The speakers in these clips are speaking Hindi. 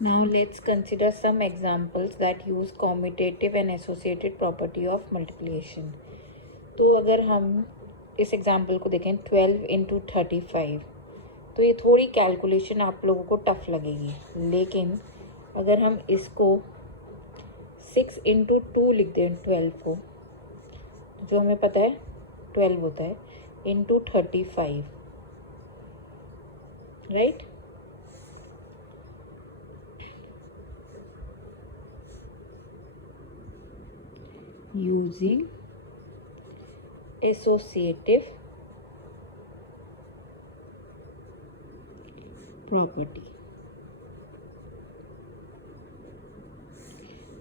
Now let's consider some examples that use commutative and associated property of multiplication. तो अगर हम इस एग्जाम्पल को देखें 12 इंटू 35, तो ये थोड़ी कैलकुलेशन आप लोगों को टफ लगेगी, लेकिन अगर हम इसको 6 इंटू 2 लिख दें 12 को, जो हमें पता है 12 होता है, into 35, right. Using associative property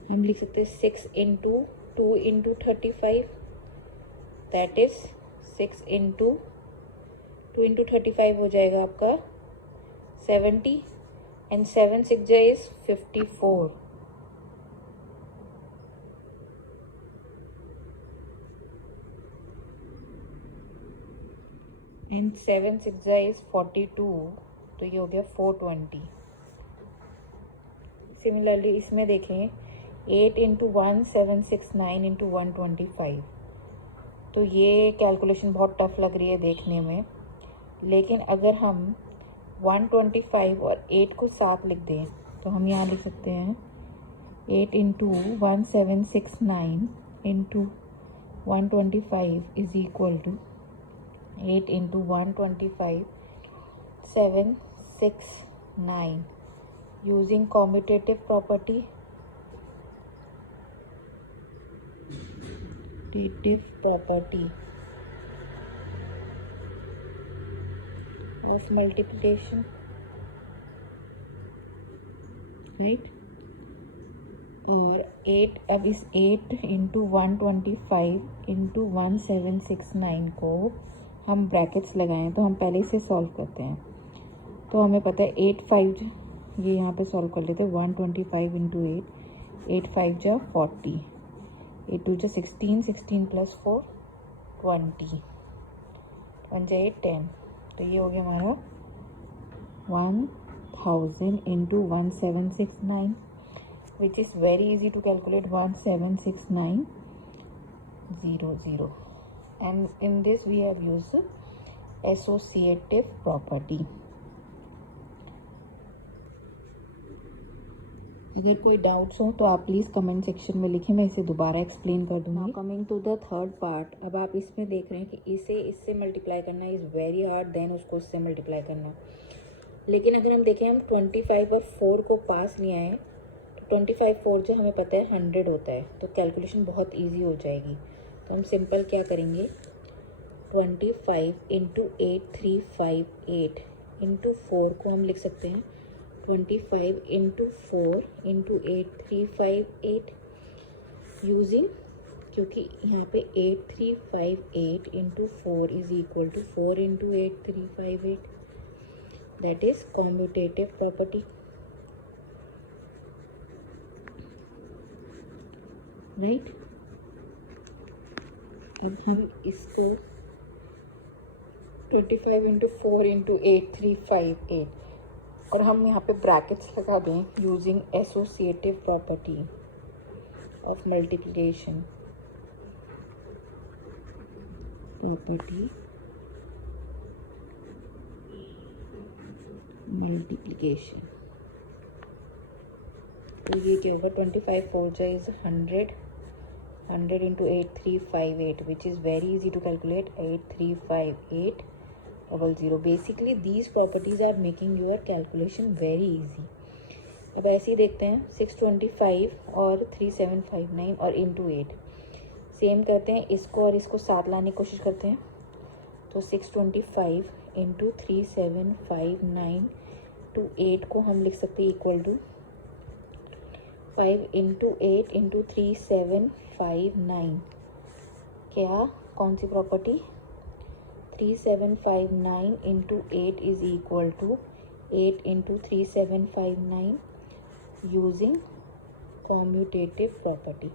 हम लिख सकते हैं 6 into 2 into 35, that is 6 into 2 into 35 हो जाएगा आपका 70, एंड 7 6 इज 54, एंड 7 6 इज 42, तो ये हो गया 420। सिमिलरली इसमें देखें 8 इंटू 1 769 इंटू 125, तो ये कैलकुलेशन बहुत टफ लग रही है देखने में, लेकिन अगर हम 125 और 8 को साथ लिख दें तो हम यहाँ लिख सकते हैं 8 into 1769 into 125 is equal to 8 into 125 769 using commutative property of multiplication, right। और 8, अब इस 8 इंटू 125 इंटू 1769 को हम ब्रैकेट्स लगाएं, तो हम पहले इसे सॉल्व करते हैं। तो हमें पता है 8 5, ये यहाँ पे सॉल्व कर लेते हैं, 125 इंटू 8 5 जा 40, 8 2 जा 16, 16 प्लस 4 20, 1 जा 8 10, तो ये हो गया हमारा 1000 into 1769, which is very easy to calculate, 176900, and in this we have used associative property. अगर कोई डाउट्स हो तो आप प्लीज़ कमेंट सेक्शन में लिखें, मैं इसे दोबारा एक्सप्लेन कर दूँगी। Coming to the third part, अब आप इसमें देख रहे हैं कि इसे इससे मल्टीप्लाई करना इज़ वेरी हार्ड, देन उसको इससे मल्टीप्लाई करना। लेकिन अगर हम देखें हम 25 और 4 को पास ले आए, तो 25 4 जो हमें पता है 100 होता है, तो कैलकुलेशन बहुत ईजी हो जाएगी। तो हम सिंपल क्या करेंगे, 25 इंटू 8358 इंटू 4 को हम लिख सकते हैं 25 इंटू 4 इंटू 8358, यूजिंग, क्योंकि यहाँ पे 8358 into 4 is equal to 4 into 8358, that is commutative property, right. अब हम इसको 25 इंटू 4 इंटू 8358 और हम यहाँ पे ब्रैकेट्स लगा दें using associative property of multiplication, तो ये क्या होगा, 25 4 जा is 100, 100 into 8358, which is very easy to calculate, 835800। Basically these properties are making your calculation very easy. अब ऐसे ही देखते हैं 625 और 3759 और इंटू 8, सेम करते हैं, इसको और इसको साथ लाने की कोशिश करते हैं। तो 625 इंटू 3759 टू 8 को हम लिख सकते हैं इक्वल टू 5 इंटू 8 इंटू 3759, क्या, कौन सी property, 3759 into 8 is equal to 8 into 3759 using commutative property,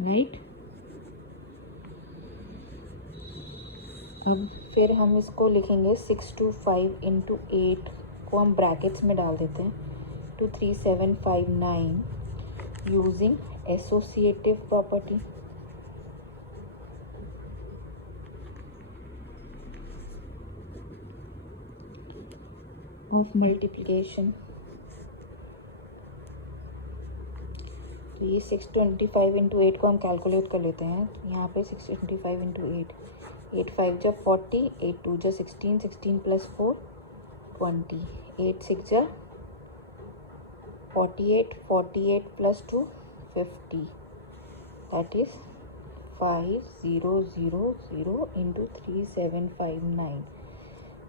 right. अब फिर हम इसको लिखेंगे 625 इंटू 8 को हम ब्रैकेट्स में डाल देते हैं 23759 using associative property of multiplication. तो ये 625 इंटू 8 को हम कैलकुलेट कर लेते हैं। यहाँ पे 625 इंटू 8 5 जा 40, 8 2 जा 16, 16 प्लस 4 20, 8 6 जा 48, 48 प्लस 2 50, दैट इज 5000 इंटू 3759।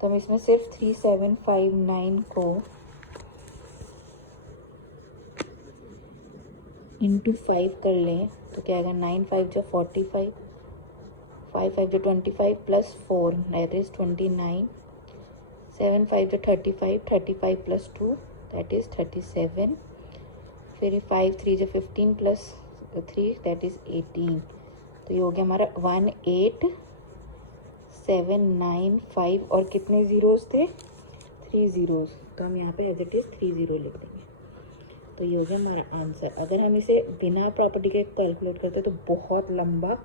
तो हम इसमें सिर्फ 3759 को इंटू 5 कर लें तो क्या आएगा, 9 5 जा 45, 5 5 जा 25 प्लस 4 दैट इज 29, 7 5 जा 35, 35 प्लस 2 दैट इज 37, फिर 5 3 जा 15 प्लस 3 दैट इज 18। तो ये हो गया हमारा 18795 और कितने ज़ीरोज़ थे, 3 ज़ीरोज़। तो हम यहाँ पे एज इट इज़ 30 लिख देंगे। तो ये हो गया हमारा आंसर। अगर हम इसे बिना प्रॉपर्टी के कैलकुलेट करते तो बहुत लंबा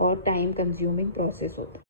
और टाइम कंज्यूमिंग प्रोसेस होता है।